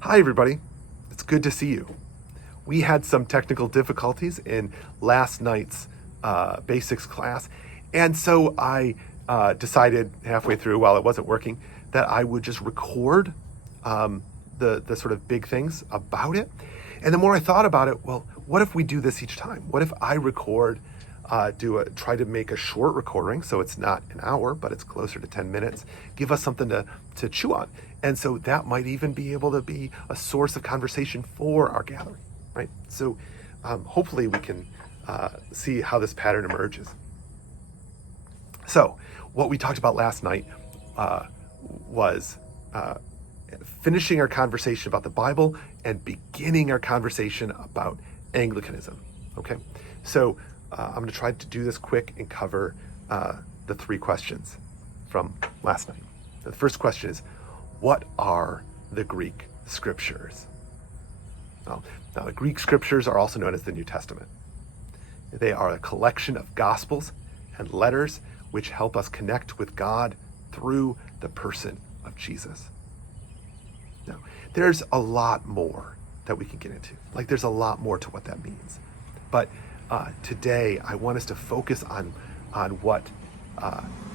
Hi, everybody. It's good to see you. We had some technical difficulties in last night's basics class, and so I decided halfway through, while it wasn't working, that I would just record the sort of big things about it. And the more I thought about it, well, what if we do this each time? What if I record, try to make a short recording, so it's not an hour, but it's closer to 10 minutes, give us something to chew on. And so that might even be able to be a source of conversation for our gathering, right? So hopefully we can see how this pattern emerges. So what we talked about last night was finishing our conversation about the Bible and beginning our conversation about Anglicanism, okay? So I'm going to try to do this quick and cover the three questions from last night. The first question is, what are the Greek scriptures? Now, the Greek scriptures are also known as the New Testament. They are a collection of gospels and letters which help us connect with God through the person of Jesus. Now, there's a lot more that we can get into. Like, there's a lot more to what that means. But today, I want us to focus on what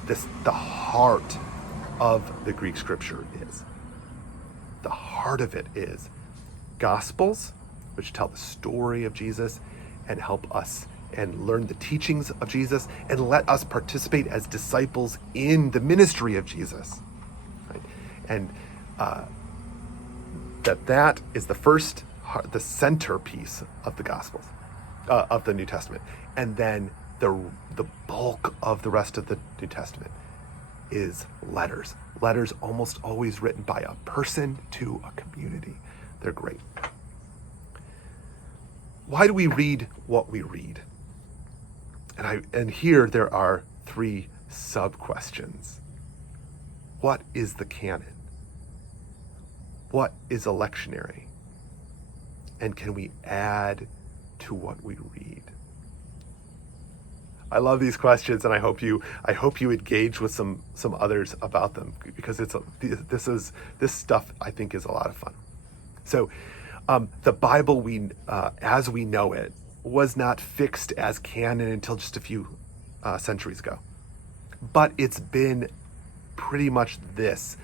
the heart of the Greek scripture is. The heart of it is gospels, which tell the story of Jesus and help us and learn the teachings of Jesus and let us participate as disciples in the ministry of Jesus. Right? And that is the centerpiece of the Gospels, of the New Testament. And then the bulk of the rest of the New Testament is letters. Letters almost always written by a person to a community. They're great. Why do we read what we read? And here there are three sub-questions. What is the canon? What is a lectionary? And can we add to what we read? I love these questions, and I hope you engage with some others about them, because this stuff I think is a lot of fun. So the Bible as we know it was not fixed as canon until just a few centuries ago, but it's been pretty much this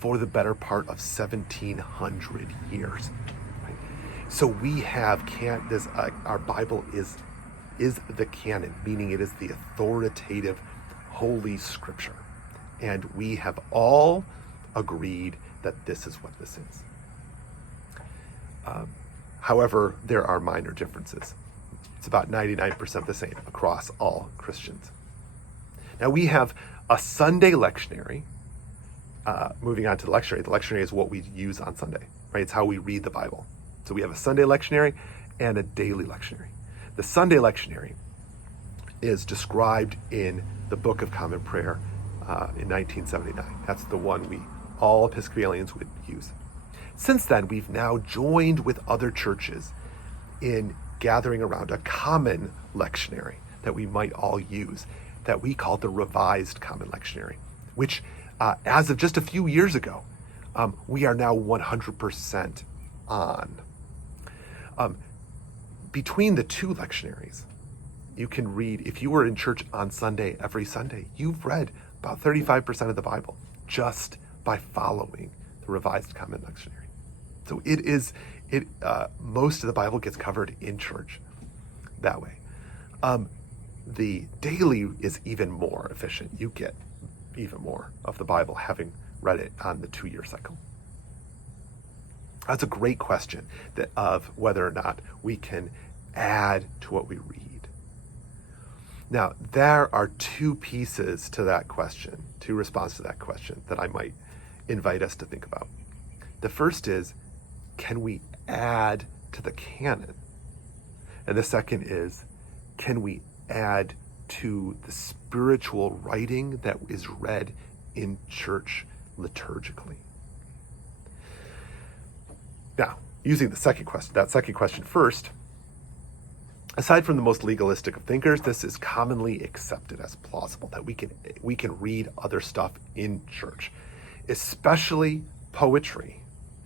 for the better part of 1700 years. Right? So we have our Bible is the canon, meaning it is the authoritative holy scripture. And we have all agreed that this is what this is. However, there are minor differences. It's about 99% the same across all Christians. Now we have a Sunday lectionary. Moving on to the lectionary is what we use on Sunday, right? It's how we read the Bible. So we have a Sunday lectionary and a daily lectionary. The Sunday lectionary is described in the Book of Common Prayer in 1979. That's the one all Episcopalians would use. Since then, we've now joined with other churches in gathering around a common lectionary that we might all use, that we call the Revised Common Lectionary, which as of just a few years ago, we are now 100% on. Between the two lectionaries, you can read, if you were in church on Sunday, every Sunday, you've read about 35% of the Bible just by following the Revised Common Lectionary. So most of the Bible gets covered in church that way. The daily is even more efficient. You get even more of the Bible having read it on the 2-year cycle. That's a great question of whether or not we can add to what we read. Now, there are two pieces to that question, two responses to that question that I might invite us to think about. The first is, can we add to the canon? And the second is, can we add to the spiritual writing that is read in church liturgically? Now, using that second question first, aside from the most legalistic of thinkers, this is commonly accepted as plausible, that we can read other stuff in church, especially poetry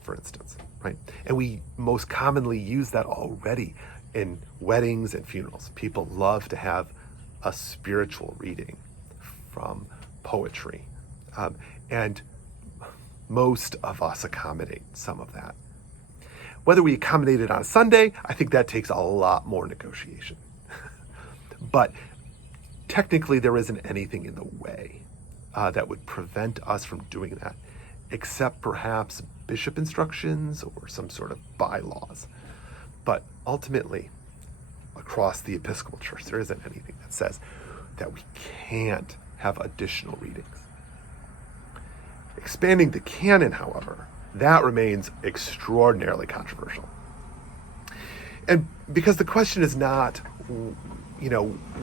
for instance, right? And we most commonly use that already in weddings and funerals. People love to have a spiritual reading from poetry. And most of us accommodate some of that. Whether we accommodate it on a Sunday, I think that takes a lot more negotiation. But technically, there isn't anything in the way that would prevent us from doing that, except perhaps bishop instructions or some sort of bylaws. But ultimately, across the Episcopal Church, there isn't anything that says that we can't have additional readings. Expanding the canon, however, that remains extraordinarily controversial. And because the question is not,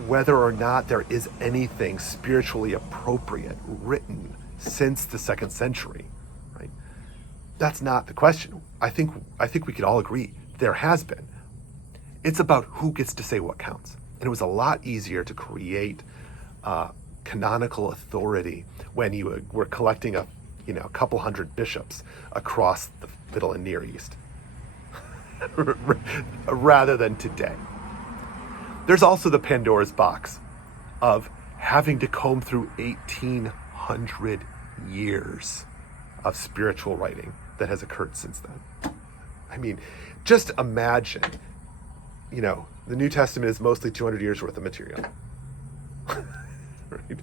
whether or not there is anything spiritually appropriate written since the 2nd century, right? That's not the question. I think we could all agree there has been. It's about who gets to say what counts. And it was a lot easier to create canonical authority when you were collecting a couple hundred bishops across the Middle and Near East rather than today. There's also the Pandora's box of having to comb through 1,800 years of spiritual writing that has occurred since then. I mean, just imagine, the New Testament is mostly 200 years worth of material. Right?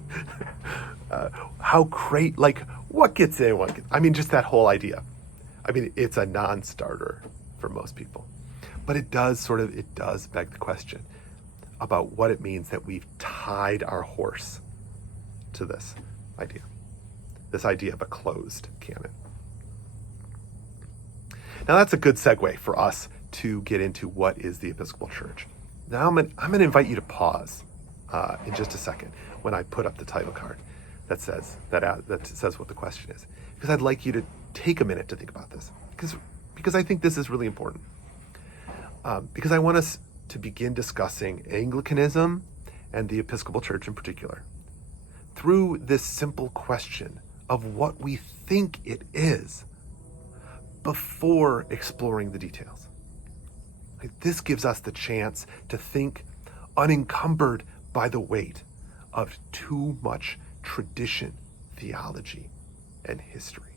How great, what gets in, just that whole idea. It's a non-starter for most people. But it does beg the question about what it means that we've tied our horse to this idea of a closed canon. Now that's a good segue for us to get into what is the Episcopal Church. Now I'm going to invite you to pause in just a second when I put up the title card that says what the question is, because I'd like you to take a minute to think about this, because I think this is really important. Because I want us to begin discussing Anglicanism and the Episcopal Church in particular through this simple question of what we think it is before exploring the details. This gives us the chance to think unencumbered by the weight of too much tradition, theology, and history.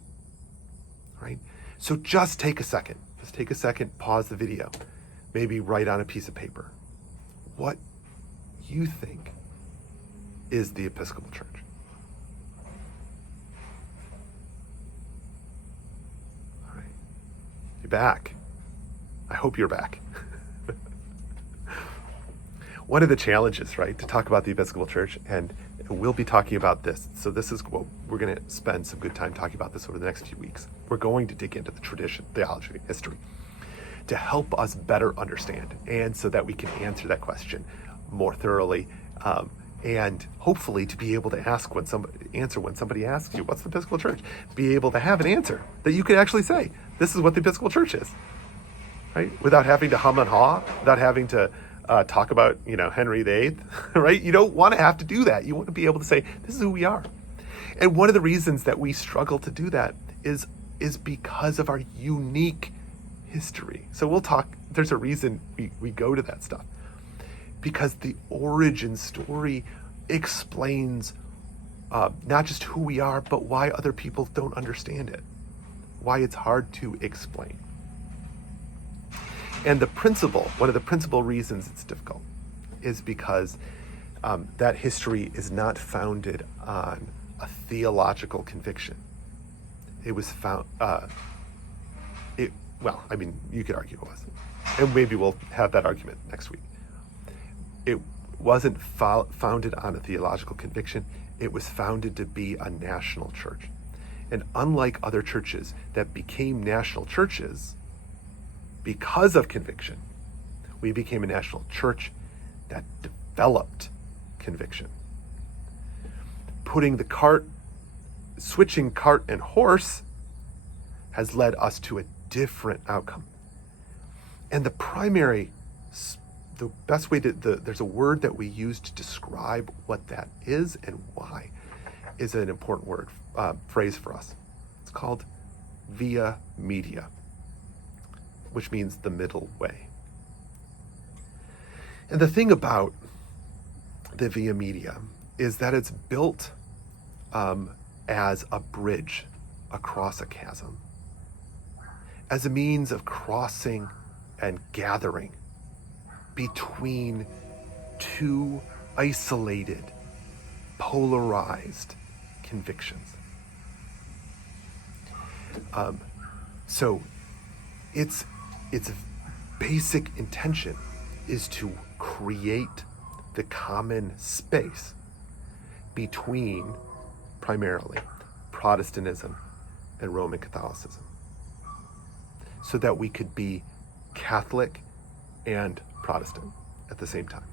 Right? So just take a second. Pause the video. Maybe write on a piece of paper what you think is the Episcopal Church. All right. You're back. I hope you're back. One of the challenges, right, to talk about the Episcopal Church, and we'll be talking about this. So this is what we're going to spend some good time talking about this over the next few weeks. We're going to dig into the tradition, theology, history, to help us better understand, and so that we can answer that question more thoroughly, and hopefully to be able to answer when somebody asks you, what's the Episcopal Church? Be able to have an answer that you could actually say, this is what the Episcopal Church is, right? Without having to hum and haw, without having to talk about, Henry VIII, right? You don't want to have to do that. You want to be able to say, this is who we are. And one of the reasons that we struggle to do that is because of our unique history. So we'll talk, there's a reason we go to that stuff. Because the origin story explains not just who we are, but why other people don't understand it. Why it's hard to explain. And one of the principal reasons it's difficult is because that history is not founded on a theological conviction. It was you could argue it was. And maybe we'll have that argument next week. It wasn't founded on a theological conviction. It was founded to be a national church. And unlike other churches that became national churches because of conviction, we became a national church that developed conviction. Switching cart and horse has led us to a different outcome. And the best way there's a word that we use to describe what that is and why is an important phrase for us. It's called via media, which means the middle way. And the thing about the via media is that it's built as a bridge across a chasm, as a means of crossing and gathering between two isolated, polarized convictions. So its basic intention is to create the common space between primarily Protestantism and Roman Catholicism, so that we could be Catholic and Protestant at the same time.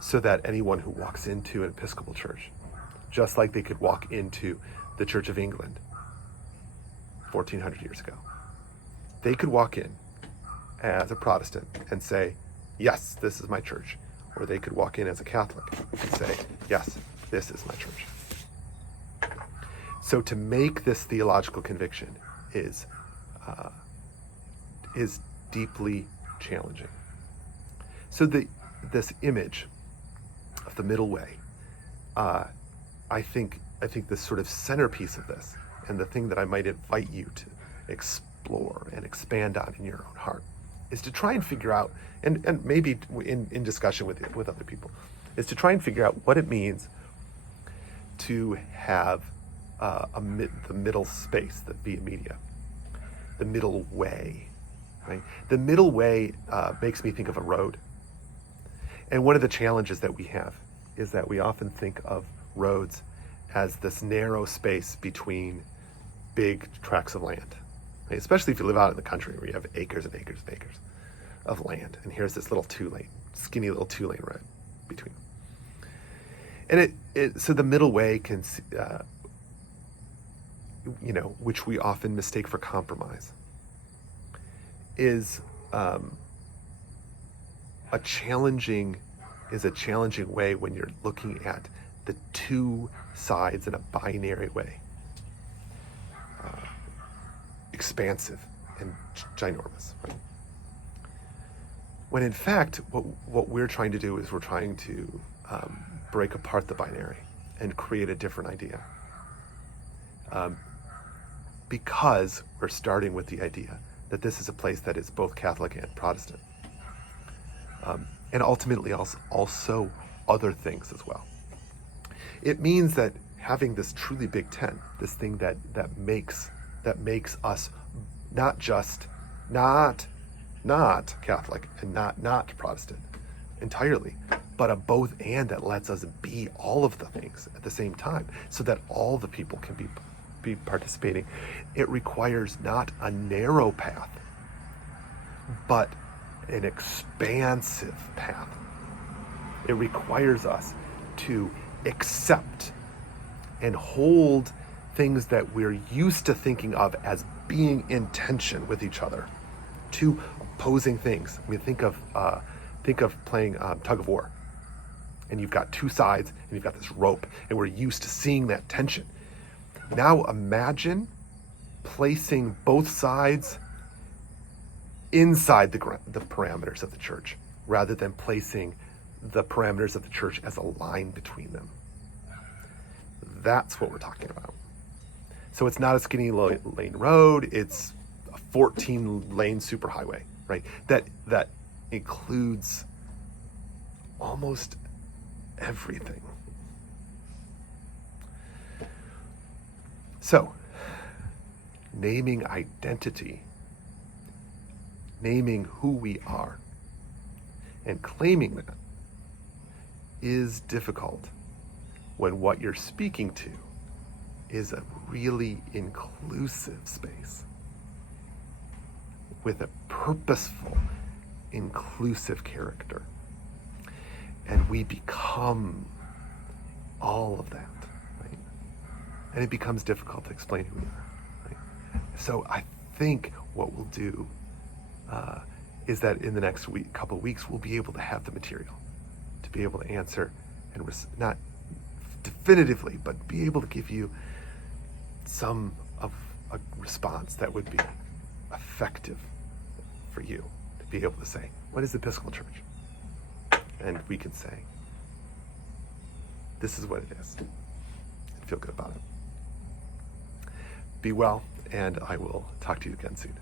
So that anyone who walks into an Episcopal church, just like they could walk into the Church of England 1400 years ago, they could walk in as a Protestant and say, yes, this is my church. Or they could walk in as a Catholic and say, yes, this is my church. So to make this theological conviction is deeply challenging. So this image of the middle way, I think the sort of centerpiece of this, and the thing that I might invite you to explore and expand on in your own heart, is to try and figure out, and maybe in discussion with other people, is to try and figure out what it means to have the middle space, the via media, the middle way, right? The middle way makes me think of a road. And one of the challenges that we have is that we often think of roads as this narrow space between big tracts of land, right? Especially if you live out in the country where you have acres and acres and acres of land. And here's this little skinny little two-lane road between them. And so the middle way can, which we often mistake for compromise, is a challenging way when you're looking at the two sides in a binary way. Expansive and ginormous, right? When in fact, what we're trying to do is we're trying to break apart the binary and create a different idea. Because we're starting with the idea that this is a place that is both Catholic and Protestant. And ultimately also other things as well. It means that having this truly big tent, this thing that makes us not Catholic and not Protestant entirely, but a both and that lets us be all of the things at the same time, so that all the people can be participating. It requires not a narrow path, but an expansive path. It requires us to accept and hold things that we're used to thinking of as being in tension with each other, two opposing things. I mean, think of playing tug of war, and you've got two sides, and you've got this rope, and we're used to seeing that tension. Now imagine placing both sides inside the parameters of the church, rather than placing the parameters of the church as a line between them. That's what we're talking about. So it's not a skinny lane road, it's a 14-lane superhighway, right? That includes almost everything. So, naming identity, naming who we are, and claiming that is difficult when what you're speaking to is a really inclusive space with a purposeful, inclusive character. And we become all of that, right? And it becomes difficult to explain who we are, right? So I think what we'll do is that in the next couple of weeks, we'll be able to have the material to be able to answer, and not definitively, but be able to give you some of a response that would be effective for you to be able to say, what is the Episcopal Church? And we can say, this is what it is, and feel good about it. Be well, and I will talk to you again soon.